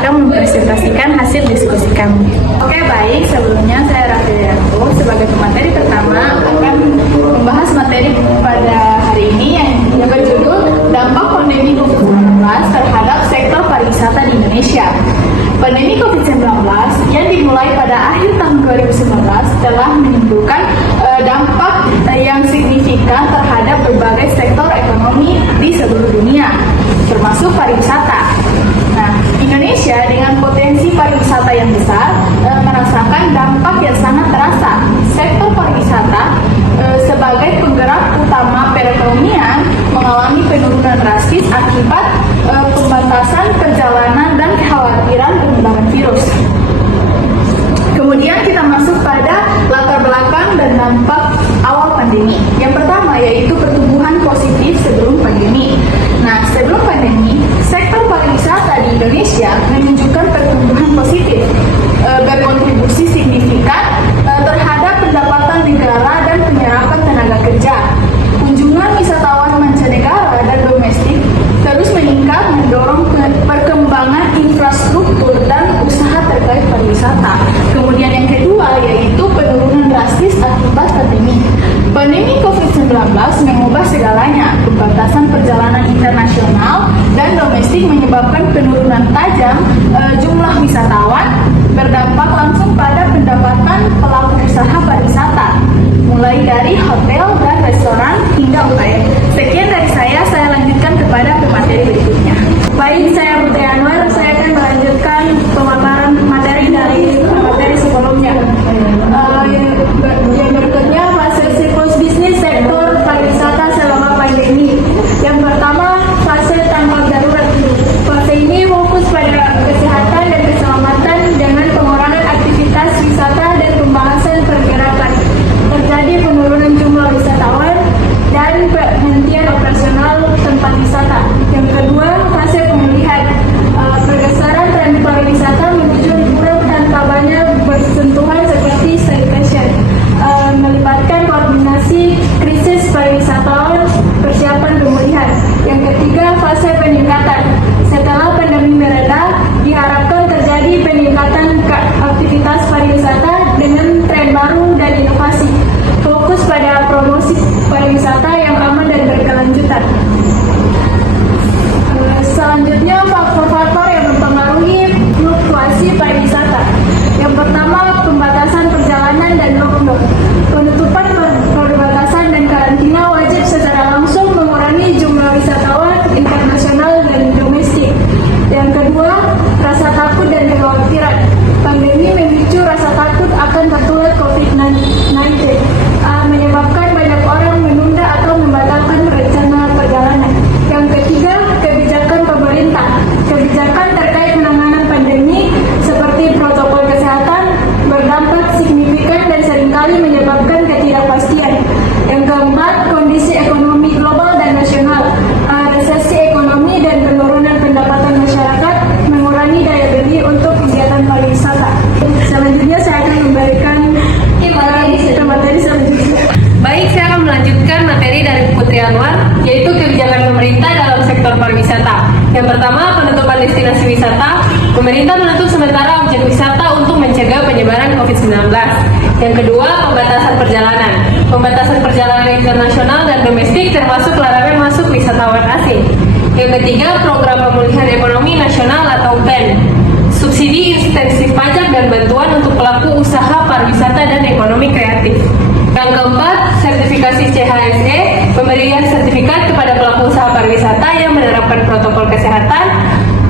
akan mempresentasikan hasil diskusi kami. Oke, baik. Sebelumnya saya Raffianto sebagai pemateri pertama akan membahas materi pada hari ini yang berjudul dampak pandemi COVID-19 terhadap sektor pariwisata di Indonesia. Pandemi COVID-19 yang dimulai pada akhir tahun 2019 telah menimbulkan dampak yang signifikan terhadap berbagai sektor ekonomi di seluruh dunia, termasuk pariwisata. Nah, Indonesia dengan potensi pariwisata yang besar merasakan dampak yang sangat terasa. Sektor pariwisata sebagai penggerak utama perekonomian mengalami penurunan drastis akibat pembatasan perjalanan dan kekhawatiran penyebaran virus. Kemudian kita masuk pada latar belakang dan dampak awal pandemi. Yang pertama yaitu pertumbuhan positif sebelum pandemi. Nah, sebelum pandemi, sektor pariwisata di Indonesia menunjukkan pertumbuhan positif, berkontribusi signifikan terhadap pendapatan negara dan penyerapan tenaga kerja. Kunjungan wisatawan mancanegara dan domestik terus meningkat, mendorong perkembangan infrastruktur dan usaha terkait pariwisata. Kemudian yang kedua yaitu penurunan drastis akibat pandemi. Pandemi COVID-19 mengubah segalanya. Pembatasan perjalanan internasional dan domestik menyebabkan penurunan tajam jumlah wisatawan, berdampak langsung pada pendapatan pelaku usaha pariwisata, mulai dari hotel dan restoran hingga UKM. Sekian dari saya lanjutkan kepada pemateri berikutnya. Baik, saya Putri Anwar, saya akan melanjutkan pemaparan materi dari materi sebelumnya. Yang berikutnya fase siklus bisnis sektor pariwisata selama pandemi. Yang pertama, fase tanggap darurat. Fase ini fokus pada kesehatan dan keselamatan dengan pengurangan aktivitas wisata dan pembahasan pergerakan. Terjadi penurunan jumlah wisatawan dan penghentian operasional tempat wisata. Yang kedua, fase pemulihan. Pergeseran tren pariwisata menuju liburan tanpa banyak bersentuhan seperti staycation, melibatkan koordinasi krisis pariwisatawan, persiapan pemulihan. Yang ketiga, fase peningkatan. Setelah pandemi mereda, diharapkan terjadi peningkatan aktivitas pariwisata dengan tren baru dan inovasi. Fokus pada promosi pariwisata yang aman dan berkelanjutan. Selanjutnya, faktor-faktor yang mempengaruhi fluktuasi pariwisata. Yang pertama, pembatasan perjalanan dan lockdown. Penutupan perbatasan dan karantina wajib secara langsung mengurangi jumlah wisatawan internasional dan domestik. Yang kedua, rasa takut dan kekhawatiran. Pandemi memicu rasa takut akan tertular COVID-19, menyebabkan banyak orang menunda atau membatalkan rencana perjalanan. Yang ketiga, kebijakan pemerintah. Kebijakan terkait penanganan pandemi seperti protokol kesehatan berdampak signifikan dan seringkali menyebabkan ketidakpastian. Yang keempat, kondisi ekonomi global dan nasional. Resesi ekonomi dan penurunan pendapatan masyarakat mengurangi daya beli untuk kegiatan pariwisata. Selanjutnya saya akan memberikan materi selanjutnya. Baik, saya akan melanjutkan materi dari Putri Anwar, yaitu kebijakan pemerintah dalam sektor pariwisata. Yang pertama, penutupan destinasi wisata. Pemerintah menutup sementara objek wisata untuk mencegah penyebaran COVID-19. Yang kedua, pembatasan perjalanan. Pembatasan perjalanan internasional dan domestik termasuk larangan masuk wisatawan asing. Yang ketiga, program pemulihan ekonomi nasional atau PEN. Subsidi insentif pajak dan bantuan untuk pelaku usaha pariwisata dan ekonomi kreatif. Yang keempat, sertifikasi CHSE, pemberian sertifikat kepada pelaku usaha pariwisata yang menerapkan protokol kesehatan,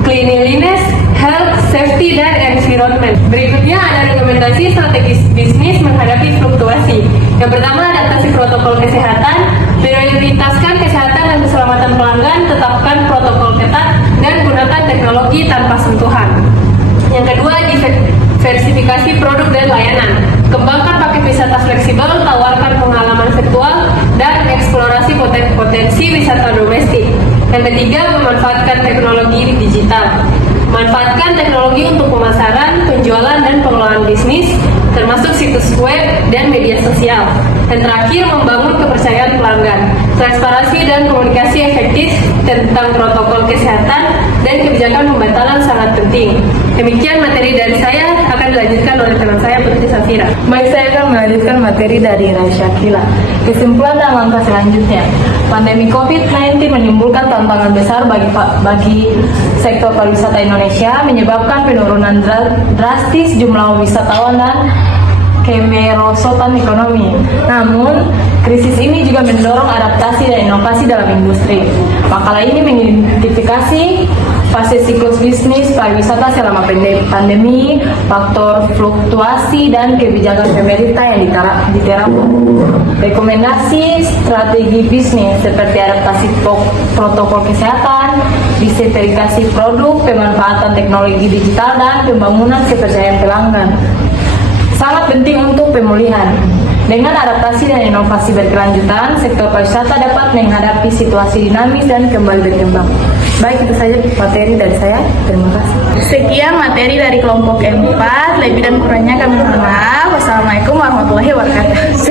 cleanliness, health, safety, dan environment. Berikutnya ada rekomendasi strategis bisnis menghadapi fluktuasi. Yang pertama, adaptasi protokol kesehatan, prioritaskan kesehatan dan keselamatan pelanggan, tetapkan protokol ketat, dan gunakan teknologi tanpa sentuhan. Yang kedua, diversifikasi produk dan layanan. Kembangkan paket wisata fleksibel, tawarkan pengalaman virtual, dan eksplorasi potensi wisata domestik. Yang ketiga, memanfaatkan teknologi digital. Manfaatkan teknologi untuk pemasaran, penjualan, dan pengelolaan bisnis, termasuk situs web dan media sosial. Dan terakhir, membangun kepercayaan pelanggan. Transparansi dan komunikasi efektif tentang protokol kesehatan dan kebijakan pembatalan sangat penting. Demikian materi dari saya, akan dilanjutkan oleh teman saya Putri Safira. Baik, saya akan melanjutkan materi dari Raisya Akila. Kesimpulan dan langkah selanjutnya. Pandemi COVID-19 menimbulkan tantangan besar bagi sektor pariwisata Indonesia, menyebabkan penurunan drastis jumlah wisatawan dan kemerosotan ekonomi. Namun, krisis ini juga mendorong adaptasi dan inovasi dalam industri. Makalah ini mengidentifikasi fase siklus bisnis pariwisata selama pandemi, faktor fluktuasi dan kebijakan pemerintah yang diterapkan. Rekomendasi strategi bisnis seperti adaptasi protokol kesehatan, diversifikasi produk, pemanfaatan teknologi digital, dan pembangunan kepercayaan pelanggan sangat penting untuk pemulihan. Dengan adaptasi dan inovasi berkelanjutan, sektor pariwisata dapat menghadapi situasi dinamis dan kembali berkembang. Baik, itu saja materi dari saya. Terima kasih. Sekian materi dari kelompok 4. Lebih dan kurangnya kami mohon maaf. Wassalamualaikum warahmatullahi wabarakatuh.